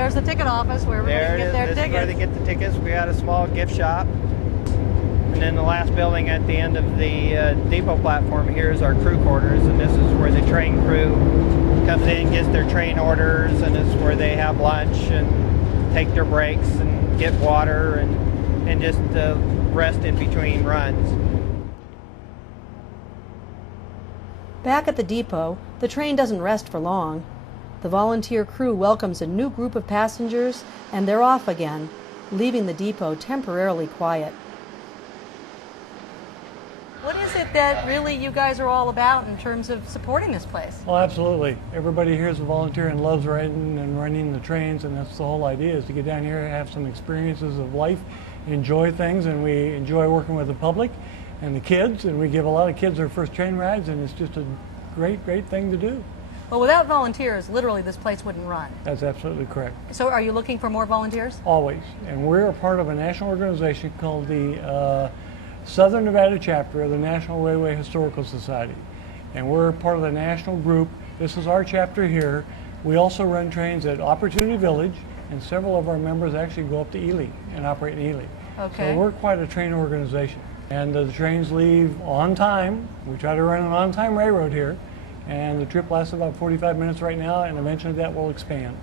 there's the ticket office where everybody can get their tickets. This is where they get the tickets. We got a small gift shop. And then the last building at the end of the depot platform here is our crew quarters, and this is where the train crew comes in, gets their train orders, and it's where they have lunch and take their breaks and get water and just rest in between runs. Back at the depot, the train doesn't rest for long. The volunteer crew welcomes a new group of passengers, and they're off again, leaving the depot temporarily quiet. What is it that really you guys are all about in terms of supporting this place? Well, absolutely. Everybody here is a volunteer and loves riding and running the trains, and that's the whole idea, is to get down here and have some experiences of life, enjoy things, and we enjoy working with the public and the kids, and we give a lot of kids their first train rides, and it's just a great, great thing to do. Well, without volunteers, literally this place wouldn't run. That's absolutely correct. So are you looking for more volunteers? Always. And we're a part of a national organization called the Southern Nevada chapter of the National Railway Historical Society. And we're part of the national group. This is our chapter here. We also run trains at Opportunity Village, and several of our members actually go up to Ely and operate in Ely. Okay. So we're quite a train organization. And the trains leave on time. We try to run an on-time railroad here. And the trip lasts about 45 minutes right now, and eventually that will expand.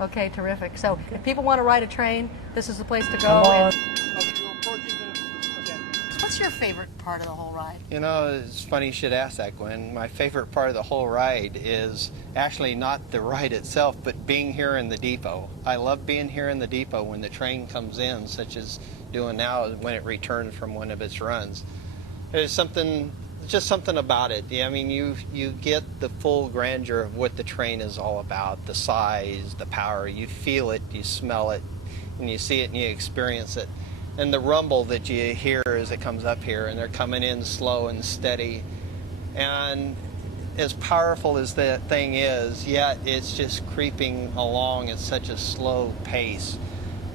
Okay, terrific. So if people want to ride a train, this is the place to go. Come on. What's your favorite part of the whole ride? You know, it's funny you should ask that, Gwen. My favorite part of the whole ride is actually not the ride itself, but being here in the depot. I love being here in the depot when the train comes in, such as doing now when it returns from one of its runs. There's just something about it. Yeah, I mean, you get the full grandeur of what the train is all about, the size, the power. You feel it, you smell it, and you see it and you experience it. And the rumble that you hear as it comes up here, and they're coming in slow and steady. And as powerful as that thing is, yet it's just creeping along at such a slow pace.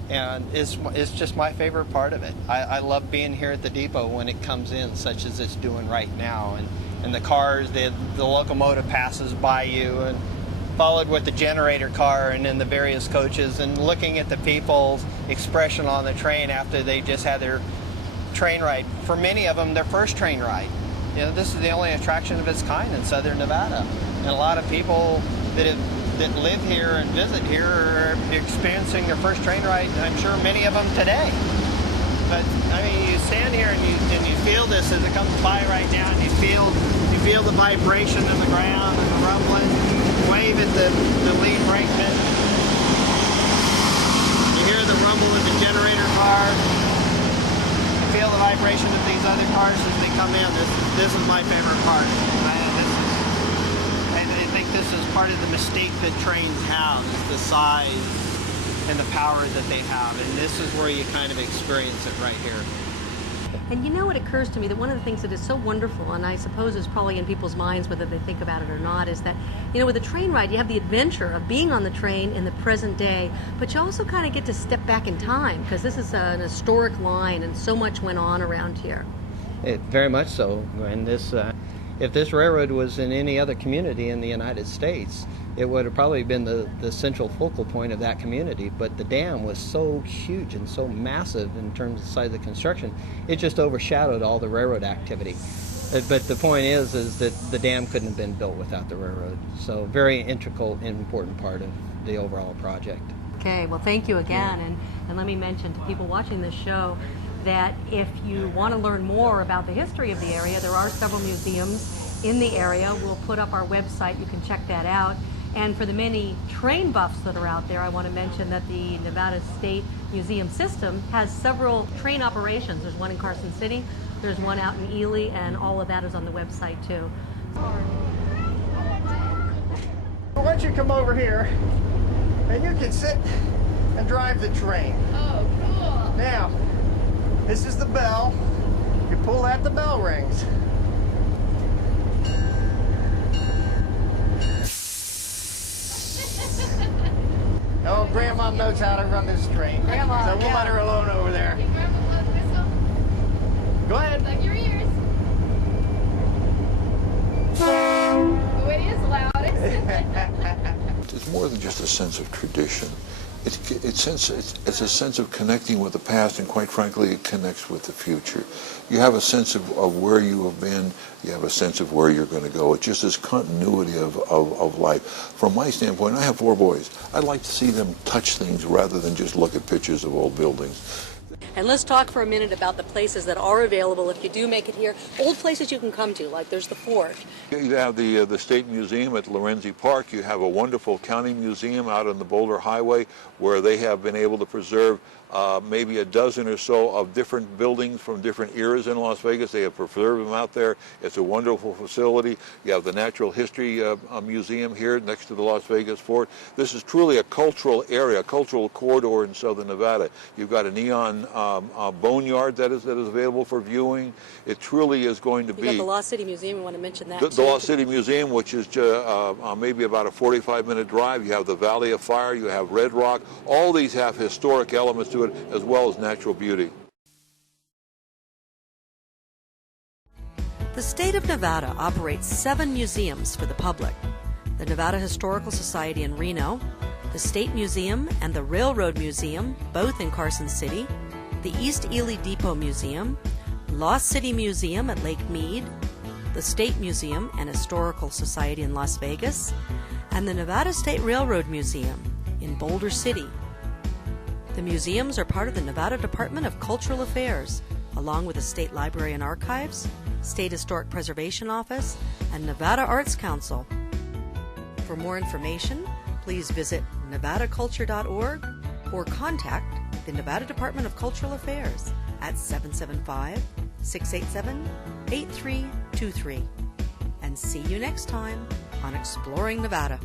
And it's just my favorite part of it. I love being here at the depot when it comes in, such as it's doing right now. And the cars, the locomotive passes by you, and followed with the generator car and then the various coaches, and looking at the people's expression on the train after they just had their train ride. For many of them, their first train ride. You know, this is the only attraction of its kind in Southern Nevada. And a lot of people that live here and visit here are experiencing their first train ride, I'm sure many of them today. But I mean, you stand here and you feel this as it comes by right now, and you feel the vibration in the ground and the rumbling. Wave at the lead brakeman. You hear the rumble of the generator car. You feel the vibration of these other cars as they come in. This is my favorite part. I think this is part of the mistake that trains have, is the size and the power that they have. And this is where you kind of experience it right here. And you know, it occurs to me that one of the things that is so wonderful, and I suppose is probably in people's minds whether they think about it or not, is that, you know, with a train ride, you have the adventure of being on the train in the present day, but you also kind of get to step back in time, because this is an historic line and so much went on around here. Very much so. And if this railroad was in any other community in the United States, it would have probably been the central focal point of that community. But the dam was so huge and so massive in terms of the size of the construction, it just overshadowed all the railroad activity. But the point is that the dam couldn't have been built without the railroad. So very integral and important part of the overall project. Okay, well, thank you again. And let me mention to people watching this show that if you want to learn more about the history of the area, there are several museums in the area. We'll put up our website. You can check that out. And for the many train buffs that are out there, I want to mention that the Nevada State Museum System has several train operations. There's one in Carson City, there's one out in Ely, and all of that is on the website too. Why don't you come over here and you can sit and drive the train. Oh, cool. Now, this is the bell. You pull that, the bell rings. Oh, Grandma knows how to run this train. Grandma, so we'll let her alone over there. Can Grandma blow the whistle? Go ahead. Plug your ears. Oh, it is loud. It's more than just a sense of tradition. It's a sense of connecting with the past, and quite frankly, it connects with the future. You have a sense of where you have been, you have a sense of where you're going to go. It's just this continuity of life. From my standpoint, I have 4 boys. I'd like to see them touch things rather than just look at pictures of old buildings. And let's talk for a minute about the places that are available if you do make it here. Old places you can come to, like there's the fort. You have the State Museum at Lorenzi Park. You have a wonderful county museum out on the Boulder Highway where they have been able to preserve maybe a dozen or so of different buildings from different eras in Las Vegas. They have preserved them out there. It's a wonderful facility. You have the Natural History Museum here next to the Las Vegas Fort. This is truly a cultural area, a cultural corridor in southern Nevada. You've got a neon boneyard that is available for viewing. It truly is going to be... You got the Lost City Museum, we want to mention that The Lost City Museum, which is maybe about a 45-minute drive. You have the Valley of Fire, you have Red Rock. All these have historic elements to it, as well as natural beauty. The state of Nevada operates 7 museums for the public. The Nevada Historical Society in Reno, the State Museum and the Railroad Museum, both in Carson City, the East Ely Depot Museum, Lost City Museum at Lake Mead, the State Museum and Historical Society in Las Vegas, and the Nevada State Railroad Museum in Boulder City. The museums are part of the Nevada Department of Cultural Affairs, along with the State Library and Archives, State Historic Preservation Office, and Nevada Arts Council. For more information, please visit nevadaculture.org or contact the Nevada Department of Cultural Affairs at 775-687-8323. And see you next time on Exploring Nevada.